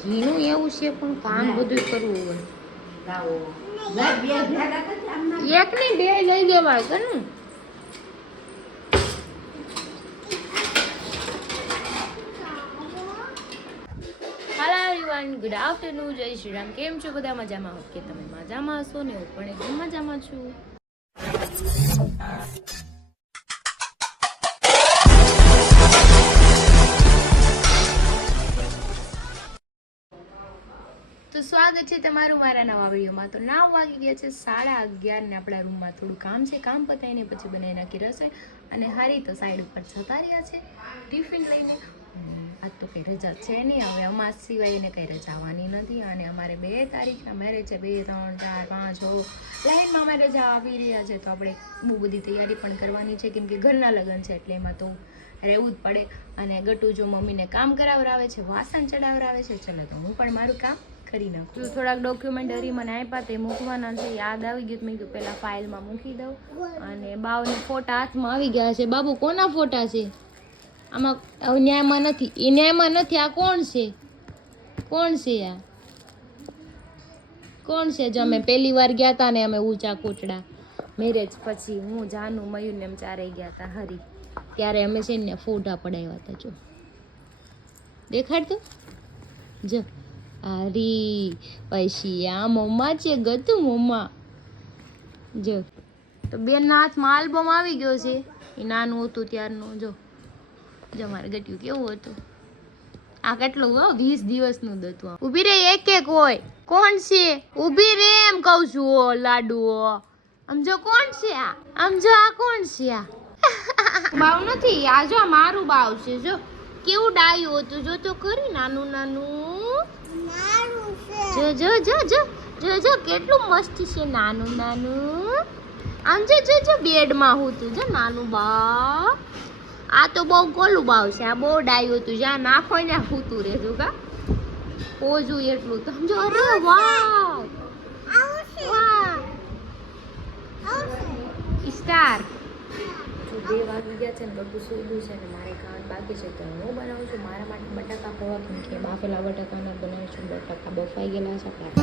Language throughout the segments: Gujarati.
ઘીનું એવું છે પણ કામ બધું કરવું હોય. એક ની બે લઈ લેવાય કે ને. હેલો એવરીવન, ગુડ આફ્ટરનૂન, જય શ્રી રામ. કેમ છો બધા? મજામાં હો કે તમે મજામાં હશો ને? હું પણ એકદમ મજામાં છું. તો સ્વાગત છે તમારું મારા નવા વિડીયોમાં. તો 9 વાગી ગયા છે, 11:30 ને આપણા રૂમમાં થોડું કામ છે. કામ પતાવીને પછી બનાવી નાખી રસોઈ અને હારી તો સાઈડ ઉપર જતા રહ્યા છે ટિફિન લઈને. આજ તો કંઈ રજા છે નહીં, હવે અમાસ સિવાય એને કંઈ રજા આવવાની નથી. અને અમારે 2 તારીખના મેરેજ છે, 2, 3, 4, 5, 6 લાઈનમાં મેરેજ આવી રહ્યા છે. તો આપણે બહુ બધી તૈયારી પણ કરવાની છે, કેમ કે ઘરના લગ્ન છે એટલે એમાં તો રહેવું જ પડે. અને ગટુ જો મમ્મીને કામ કરાવરાવે છે, વાસણ ચડાવરાવે છે. ચલો તો હું પણ મારું કામ કરી નાખું. થોડાક ડોક્યુમેન્ટરી મને આપ્યા તે મૂકવાના છે, યાદ આવી ગયું. મેં કીધું પહેલાં ફાઇલમાં મૂકી દઉં. અને બાવને ફોટા હાથમાં આવી ગયા છે. બાબુ કોના ફોટા છે આમાં? ન્યાયમાં નથી, એ ન્યાયમાં નથી. આ કોણ છે? કોણ છે આ? કોણ છે? જો અમે પહેલી વાર ગયા હતા ને, અમે ઊંચા કોટડા મેરેજ પછી હું જાનું મયુર ને એમ ચારે ગયા હતા હરી, ત્યારે અમે છે ને ફોટા પડાવ્યા હતા. જો દેખાડતું જો હરી પછી આ મમ્મા છે, ગતું મમ્મા જો. તો બેનના હાથમાં આલ્બમ આવી ગયો છે, એ નાનું હતું ત્યારનું. જો જો મારે ગટ્યું કેવું હતું. આ કેટલું 20 દિવસનું જ હતું. ઊભી રે, એક એક હોય. કોણ છે? ઊભી રે એમ કહું છું. ઓ લાડુ, આમ જો કોણ છે આ? આમ જો આ કોણ છે આ? બાવ નથી આ, જો મારું બાવ છે. જો કેવું ડાયું હતું, જો તો ખરી. નાનું નાનું જો જો જો જો જો જો કેટલું મસ્ત છે. નાનું નાનું આમ જો જો જો બેડમાં હું તું જો નાનું બાવ. આ તો બહુ ગોલું બાવ છે, આ બહુ ડાયું હતું. જ્યાં નાખો ને ફૂતું રહેતું કા પોજું એટલું. તો સમજો. અરે વાહ વાહ સ્ટાર. 2 વાગી ગયા છે ને, બધું સૂઈ છે ને મારે ખાવાનું બાકી છે. તો હું બનાવું છું મારા માટે બટાકા પૌવા, કેમ કે બાફેલા બટાકાના બનાવું છું. બટાકા બફાઈ ગયેલા છે આપણે.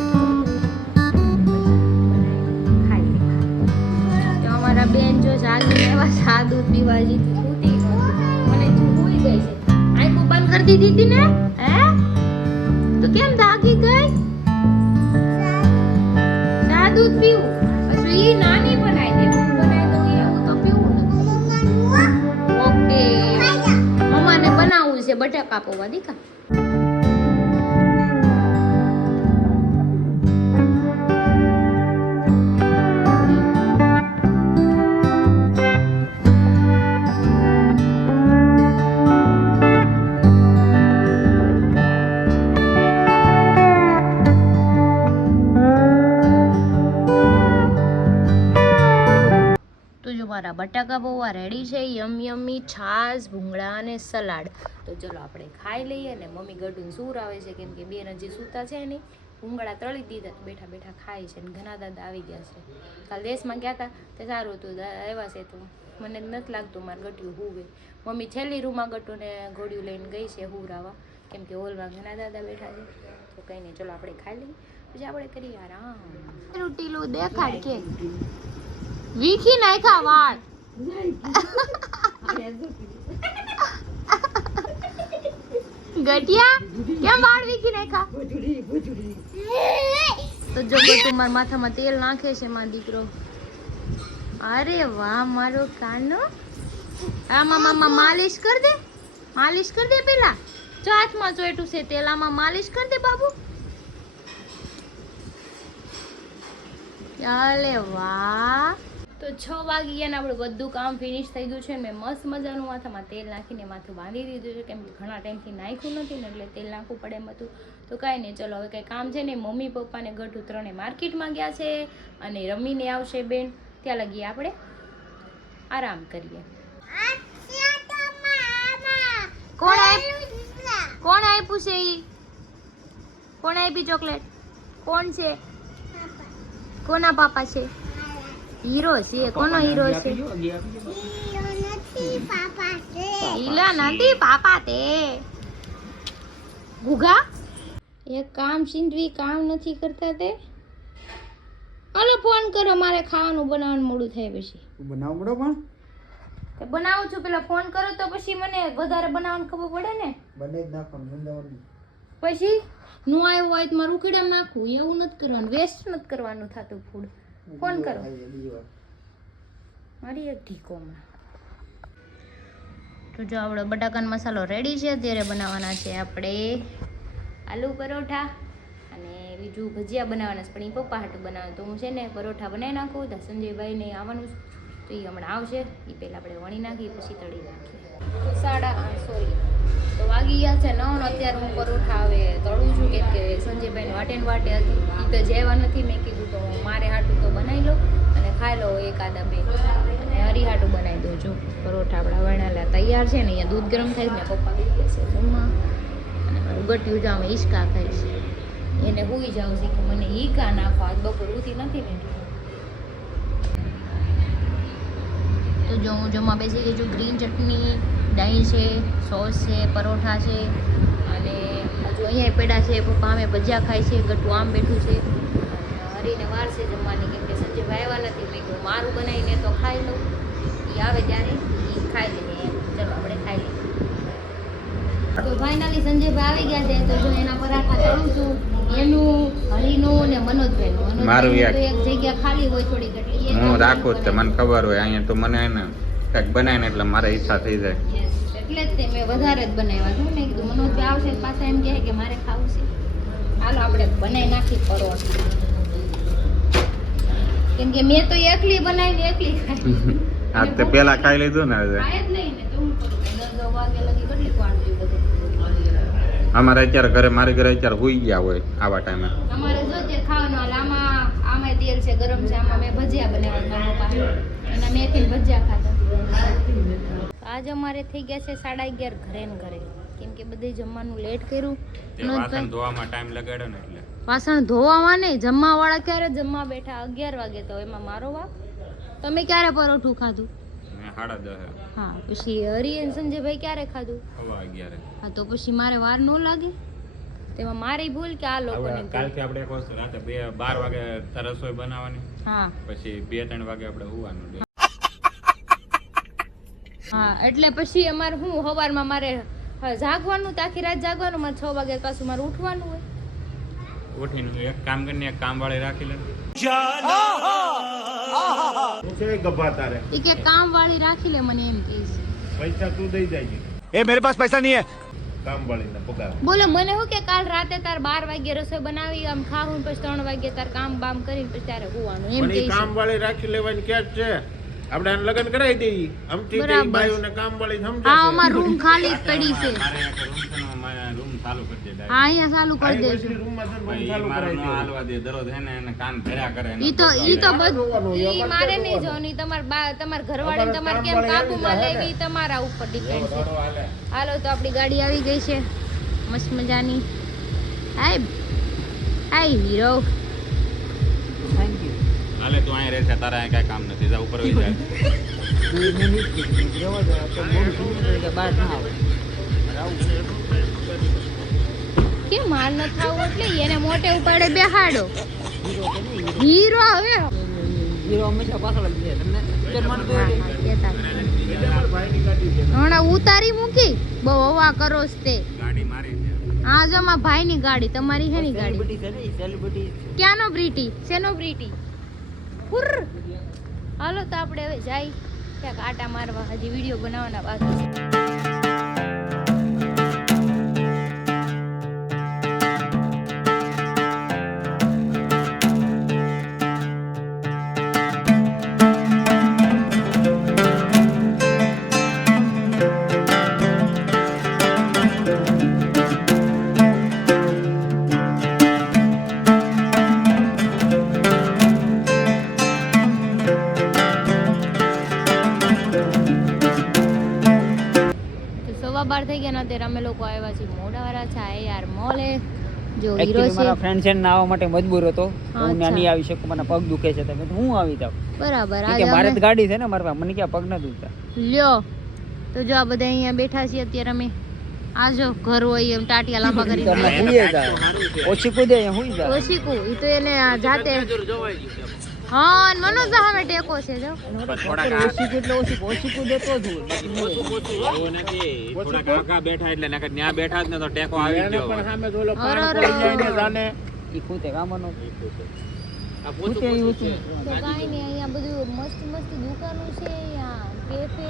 તો અમારા બેન જો જાગીને એવા ચા દૂધ પીવા જીતી સૂતી મને ભૂલી ગઈ છે. આંખો બંધ કરી દીધી હતી ને, હે તો કેમ જાગી ગઈ? ચા દૂધ પીવું પછી ઈ નાની બનાવી દે, બનાવી દઉં એવું તો પીવું નથી. ઓકે, મમ્માને બનાવવું છે બટાકા પૌવા. દીકા મારા બટાકા પૌવા રેડી છે. યમી છાશ, ભૂંગળા અને સલાડ. તો ચલો આપણે ખાઈ લઈએ. ને મમ્મી ગઢું સૂર આવે છે, કેમ કે બેન હજી સૂતા છે નહીં. ભૂંગળા તળી દીધા, બેઠા બેઠા ખાય છે. ને ઘણા દાદા આવી ગયા છે. કાલ દેશમાં ગયા હતા તે સારું હતું, આવ્યા છે તો મને નથી લાગતું મારે ગટ્યું હુવે. મમ્મી છેલ્લી રૂમમાં ગટુને ઘોડિયું લઈને ગઈ છે હુરાવા, કેમ કે હોલમાં ઘણા દાદા બેઠા છે. તો કંઈ નહીં, ચલો આપણે ખાઈ લઈએ પછી આપણે કરીએ આરામ. રૂટીલું દેખાડ કે વીખી નાખ્યા વાળ. ગટિયા કેમ વાળ વીખી નાખ્યા? તો જો ગટુ મારા માથામાં તેલ નાખે છે મારો દીકરો. અરે વાહ મારો કાનો. આમાં મામા માલિશ કર દે, માલિશ કર દે. પેલા જો હાથમાં ચોઈટું છે તેલ, આમાં માલિશ કર દે બાબુ. અરે વાહ. તો 6 વાગી ગયા ને આપણું બધું કામ ફિનિશ થઈ ગયું છે. મેં મસ્ત મજાનું માથામાં તેલ નાખીને માથું બાંધી દીધું છે, કેમ કે ઘણા ટાઈમથી નાખ્યું નથી ને એટલે તેલ નાખવું પડે એમ હતું. તો કાંઈ નહીં, ચલો હવે કંઈ કામ છે ને. મમ્મી પપ્પાને ગઢું 3 માર્કેટમાં ગયા છે અને રમીને આવશે બેન. ત્યાં લગી આપણે આરામ કરીએ. કોણ આપ્યું છે? ઈ કોણ આપી ચોકલેટ? કોણ છે? કોના પાપા છે? હીરો છે. કોનો હીરો છે? હીલા નથી પાપા તે. ગુગા એક કામ સિંધવી કામ નથી કરતા તે. હાલો ફોન કરો, મારે ખાવાનું બનાવવાનું મોડું થાય પછી. બનાવ મળો પણ તે બનાવું છું, પેલા ફોન કરો તો પછી મને વધારે બનાવવાનું ખબર પડે ને. બને જ નાખવાનું મંદાવાનું. પછી નો આવ્યો હોય તો મારું ઉખેડામાં નાખવું, એવું નથી કરવાનું, વેસ્ટ નથી કરવાનું થતું ફૂડ. ફોન કરો મારી એક ઢીકોમાં. તો જો આપણો બટાકાનો મસાલો રેડી છે. અત્યારે બનાવવાના છે આપણે આલુ પરોઠા અને બીજું ભજીયા બનાવવાના છે, પણ એ પપ્પા હાટું બનાવે. તો હું છે ને પરોઠા બનાવી નાખું. તો સંજયભાઈને આવવાનું છે, તો એ હમણાં આવશે. એ પહેલાં આપણે વણી નાખીએ, પછી તળી નાખીએ. તો તો વાગી ગયા છે 9. અત્યારે હું પરોઠા હવે તળું છું, કેમ કે સંજયભાઈને વાટે ને વાટે હતી. એ તો જેવા નથી, મેં કીધું તો મારે હાટું તો બનાવી લો અને ખાઈ લો એકાદા બે, અને હરી હાટું બનાવી દઉં. જો પરોઠા આપણા વણાલા તૈયાર છે ને. અહીંયા દૂધ ગરમ થાય ને, પપ્પા ગઈ ગયા છે જમવા. અને મારું ગટ્યું જામ હિંચકા ખાય છે, એને હુઈ જાઉં છે કે મને હિંકા નાખો, આજ બપોર ઉઠી નથી ને. તો જો હું જમવા બેસી ગઈ છું. ગ્રીન ચટણી, દહીં છે, સોસ છે, પરોઠા છે, અને હજુ અહીંયા પેડા છે. પપ્પા અમે ભજીયા ખાય છે, ગટું આમ બેઠું છે. અને હરીને વાર છે જમવાની, કેમ કે સંજયભાઈ આવ્યા નથી. મેં કીધું મારું બનાવીને તો ખાઈ લઉં, એ આવે ત્યારે એ ખાઈ લઈએ એમ. ચલો આપણે ખાઈ લઈએ. તો ફાઇનલી સંજયભાઈ આવી ગયા છે. તો જો એના પરાઠા તળું છું, એનું, હરીનું ને મનોજભાઈનું. મારું એક જગ્યા ખાલી હોય થોડીક, એટલે હું રાખું જ, મને ખબર હોય અહીંયા તો મને ને કંઈક બનાવે ને એટલે મારે ઈચ્છા થઈ જાય. એટલે જ તે મેં વધારે જ બનાવ્યા છું. મેં કીધું મનોજભાઈ આવશે પાછા એમ કહે કે મારે ખાવું છે. હાલો આપણે બનાવી નાખી પરોઠા, કેમ કે મેં તો એકલી બનાવીને એકલી ખાઈ. આ તે પેલા ખાઈ લીધું ને હવે ખાય જ નહીં ને, તો હું કરું 10 વાગે લગી કેટલી વાંચ્યું બધું. અમારે અત્યારે ઘરે, મારી ઘરે અત્યારે હુઈ ગયા હોય આવા ટાઈમે. અમારે જો તે ખાવાનું હાલ, આમાં તેલ છે ગરમ છે. આમાં મેં ભજીયા બનાવ્યા મારા પપ્પા, એના મેથી ભજીયા ખાતા. આજે અમારે થઈ ગયા છે 11:30 ઘરે ને ઘરે, કેમ કે બધે જમવાનું લેટ કર્યું. વાસણ ધોવામાં ટાઈમ લગાડ્યો ને એટલે. વાસણ ધોવામાં નહીં, જમવા વાળા ક્યારે જમવા બેઠા 11 વાગે. તો એમાં મારો વાક. તમે ક્યારે પરોઠું ખાધું? મેં 10:30. હા, પછી હરી અને સંજયભાઈ ક્યારે ખાધું? 11:15. હા, તો પછી મારે વાર ન લાગે. તેમાં મારી ભૂલ કે આ લોકોની ભૂલ? કાલથી આપણે એક વસ્તુ રાતે 12 વાગે રસોઈ બનાવવાની, હા, પછી 2-3 વાગે આપણે હુવાનું. હા, એટલે પછી અમારે હું સવારમાં મારે જાગવાનું, આખી રાત જાગવાનું. મારે 6 વાગે પાછું મારે ઉઠવાનું હોય. ઉઠીને એક કામ કરીને એક કામ વાળી રાખી લે. ઈ કે કામ વાળી રાખી લે, મને એમ કહે છે. પૈસા તું દઈ જાય. ए मेरे पास पैसा नहीं है. કામ વાળીને પગાર. બોલો મને શું કે કાલ રાતે તાર 12 વાગે રસોઈ બનાવી, આમ ખાવું, પછી 3 વાગે તાર કામ બામ કરીને પછી તારે હોવાનું એમ કહે છે. કામ વાળી રાખી લેવાની ક્યાં છે? આપણે આને લગ્ન કરાવી દઈએ. અમથી તે બાયુને કામ વાળી સમજે છે. હા, અમાર રૂમ ખાલી જ પડી છે. મારે એક રૂમ છે ને, મારે રૂમ ચાલુ કરી દે. હા, અહીંયા ચાલુ કરી દેજો. રૂમમાં છે ને રૂમ ભાઈ ચાલુ મારે કરાવી નો દે. હાલવા દે, દરરોજ હે ને એને કાન ભર્યા કરે. ઈ તો બધું ઈ મારે નહીં જોવાની. તમાર ઘરવાળીને તમારે કેમ કાબુમાં લેવી તમારા ઉપર ડિપેન્ડ છે. હાલો, તો આપણી ગાડી આવી ગઈ છે મસ્ત મજાની. હાય હીરો, હાલે તું અહીં રહેશે, તારા અહીં કઈ કામ નથી, જા ઉપર વહી જાય. કેમ માર ન થાવું? એટલે એને મોટે ઉપાડે બેહાડો. હીરો હવે હમણાં ઉતારી મૂકી, બહુ હવા કરો તે. ગાડી મારી છે. હા, જો મારા ભાઈની ગાડી, તમારી હેની ગાડી? ક્યાંનો બ્રીટી? શેનો બ્રીટી? હુર. હાલો, તો આપણે હવે જાય ક્યાંક આટા મારવા. હજી વિડીયો બનાવવાના બાકી છે. બાર થઈ ગયા ને અત્યારે અમે લોકો આવ્યા છીએ મોડાવાળા છે યાર મોલે. જો હીરો છે, મારા ફ્રેન્ડ છે ને આવવા માટે મજબૂર હતો. હા, હું ત્યાં નહીં આવી શકું, મને પગ દુખે છે. તમે હું આવી જાવ. બરાબર. કે મારે તો ગાડી છે ને મારા, મને ક્યાં પગ ન દુખતા. લ્યો, તો જો આ બધા અહીંયા બેઠા છીએ અત્યારે અમે. આ જો ઘર હોય એમ ટાટિયા લાંબા કરી તમને કૂદે જાય ઓછી કૂદે અહીંયા હુઈ જાય ઓશીકુ ઈ તો એને આ જાતે હા અને મનોજ સામે ટેકો છે જો ઓછી એટલે ઓછી કૂદે તો જ હોય એવું નથી થોડાક આગા બેઠા એટલે નકર ન્યા બેઠા જ ને તો ટેકો આવી જ ગયો પણ સામે તો ઓલો અરે, પાણી અરે. પડી જાય ને જાને ઈ કૂદે કામનો આ કૂદે ઈ ઊંચું. તો કાંઈ નહીં અહીંયા બધું મસ્ત મસ્ત દુકાનો છે અહીંયા કેફે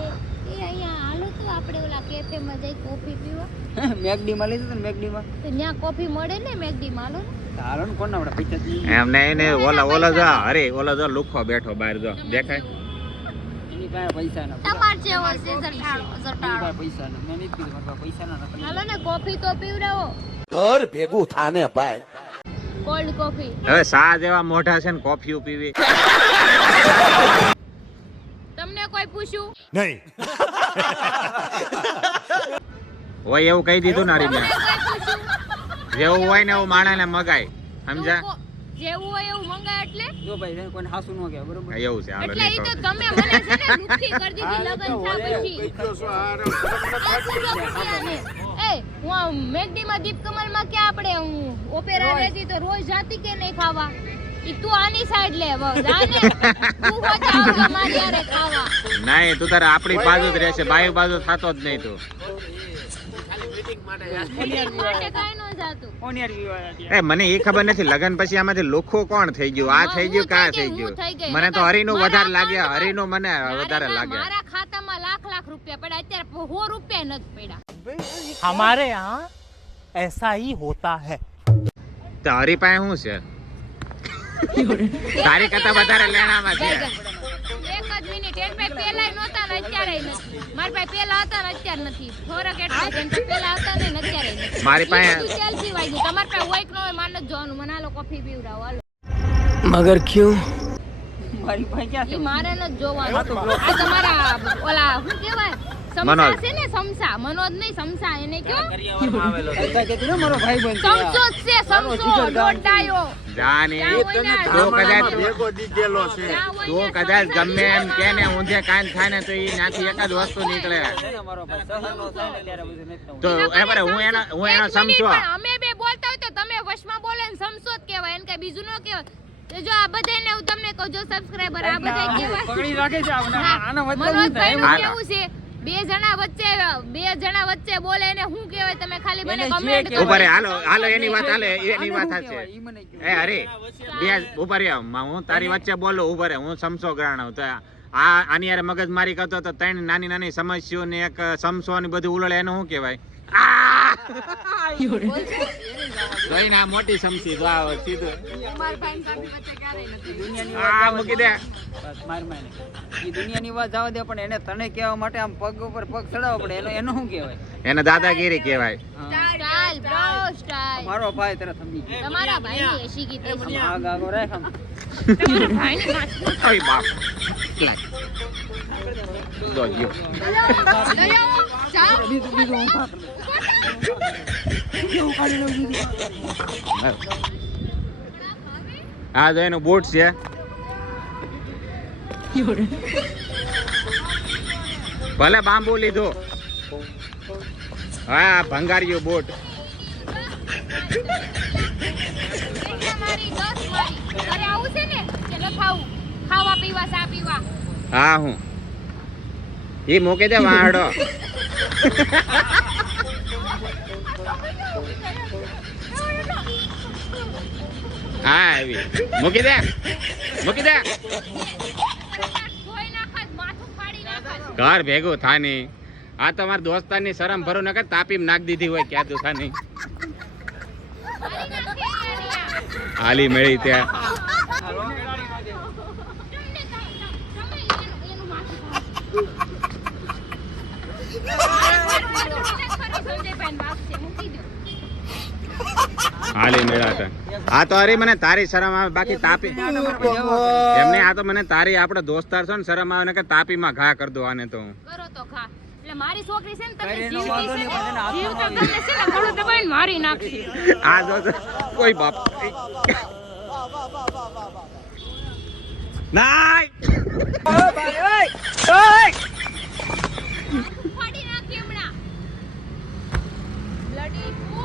એ અહીંયા હાલો તો આપણે ઓલા કેફેમાં જઈ કોફી પીવા મેકડીમાં લીધું ને મેકડીમાં તો ત્યાં કોફી મળે ને મેગડીમાં હાલો ને હાલો ને કોણ આપણે પૈસા જ નહીં. એમને એને ઓલા જો અરે ઓલો જો લુખો બેઠો બહાર જો દેખાય એની પાસે પૈસા ના તમાર જેવો છે જટાળો એની જટાળો પાસે પૈસા ના મેં નહીં કીધું મારા પાસે પૈસા ના નથી. હાલો ને કોફી તો પીવડાવો ઘર ભેગું થાને ભાઈ કોલ્ડ કોફી હવે સા જેવા મોઢા છે ને કોફી પીવી તમને કોઈ પૂછ્યું નહીં હોય એવું કહી દીધું ને હરીને તમને કોઈ પૂછ્યું જેવું હોય ને એવું માણસને મગાય સમજા તું જેવું હોય એવું મંગાય એટલે જો ભાઈ છે ને કોઈને હાસુ ન કહેવાય બરોબર એવું છે હાલો એટલે ઈ તો તમે મને છે ને દુખી કરી દીધી લગન થા પછી કીધો છો આ એ હું આ મેગડીમાં દીપકમલમાં કે આપણે હું ઓપેરા રહેતી તો રોજ જાતી કે નહીં ખાવા ઈ તું આની સાઈડ લે જાને તું હોતા આવજો મારી હારે ખાવા નહીં તું તારે આપણી બાજુ જ રહેશે બાઈ બાજુ થતો જ નહીં તું માટે કાઈ ન જાતું કોણ યાર વિવાહ એ મને એ ખબર નથી લગન પછી આમાંથી લુખો કોણ થઈ ગયું આ થઈ ગયું કા થઈ ગયું મને તો હરીનું વધારે લાગ્યા હરીનું મને વધારે લાગ્યા મારા ખાતામાં લાખ રૂપિયા પડ્યા અત્યારે 100 રૂપિયા નથી પડ્યા हमारे यहाँ ऐसा ही होता है તો હરી પાસે શું છે તારી કરતા વધારે લેણામાં છે એક જ મિનિટ એક ભાઈ પેલા નહોતા ને અત્યારે નથી મારા ભાઈ પેલા હતા ને અત્યારે નથી ફરક એટલો છે ને પેલા હતા ને અત્યારે નથી મારી પાસે ચાલ સિવાય ગયું તમારે પાસે હોય કે ન હોય માન જ જોવાનું મને હાલો કોફી પીવડાવો હાલો मगर क्यों મારી પાસે ક્યાં છે ઈ મારે ન જોવાનું આ તમારા ઓલા શું કહેવાય મનોજ. સમસા છે ને સમસા મનોજ નહીં સમસા એને કયો પૈસા કહેતી ને મારો ભાઈ બન સમસો જ છે સમસો દોડાયો જાની ત્યાં હોય ને, તો કદાચ ભેગો દીધેલો છે ત્યાં હોય તો ને કદાચ સમસા ગમે એમ કે ને ઊંધે કાન થાય ને તો એ નાથી એક જ વસ્તુ નીકળે છે ને મારો ભાઈ સહન નો થાય ને ત્યારે બધું નથી થતું. તો એ બરે હું એનો એક મિનિટ સમજો પણ અમે બે બોલતા હોય તો તમે વશમાં બોલે ને સમસો જ કહેવાય એને કઈ બીજું ન કહેવાય તો જો આ બધાને હું તમને કહું જો સબસ્ક્રાઇબર આ બધા કહેવાય પકડી રાખે છે આપણે. હા, આનો મતલબ શું મનોજભાઈ થાય? નું કેવું છે બે જણા વચ્ચે બોલે એને શું કહેવાય તમે ખાલી મને એને જે કમેન્ટ કહેવાય. ઉભા રે હાલો હાલો એની વાત હાલે એની આને વાત શું હશે કહેવાય? ઈ મને કહો. એ અરે બે ઉભા રે હું તારી વચ્ચે બોલું ઉભા રે હું સમસો ગ્રાણ તો આ આની યાર મગજ મારી કરતો તો ત્રણ નાની નાની સમસ્યાઓ ને એક સમસો ને બધું ઉલળે એનું શું કહેવાય જોઈને આ મોટી સમસી જો આ સીધું દુનિયાની આ વાત મૂકી દે બસ માર માને. ઈ દુનિયાની વાત જવા દે પણ એને તને કહેવા માટે આમ પગ ઉપર પગ ચડાવવો પડે એનો શું કહેવાય? એને દાદાગીરી કહેવાય સ્ટાઇલ બ્રો સ્ટાઇલ મારો ભાઈ તરત સમજી ગયો. તમારા ભાઈની એસી ગીતે છે આગ આગો રાખ આમ. તમારા ભાઈની વાત ઓય બાપ લાય. જો ગયો બીજું હું ખાતો. હા જો એનું બૂટ છે ભલે બાંબુ લીધો હા ભંગાર્યું બૂટ મારી 10 મારી અરે આવું છે ને કે લખાવું ખાવા પીવા ચા પીવા હા હું એ મૂકી દે વાહડો હા આવી મૂકી દે મૂકી દે ધોઈ નાખત માથું ફાડી નાખત ઘર ભેગું થાની આ તો મારા દોસ્તારની શરમ ભરું નકર તાપી નાખ દીધી હોય ક્યાં તું થાની મારી નાખે યાર હાલી મેળી ત્યાં તમને કાંઈ એનું માથું સંજયભાઈ વાગશે મૂકી દો હાલી મેળાતા આ તો અરે મને તારી શરમ આવે બાકી તાપી એમને આ તો મને તારી આપણે દોસ્તાર છો ને શરમ આવે ને કે તાપીમાં ઘા કરી દો આને તો હું કરો તો ખા એટલે મારી છોકરી છે ને તમે કરે એનો જીવતી વાંધો છે નહીં, ને પણ એને હાથમાં જીવતા તમને છે ને થોડું દબાઈને મારી નાખશે આ જો કોઈ બાપ નાય ફાડી નાખી હમણાં રેડી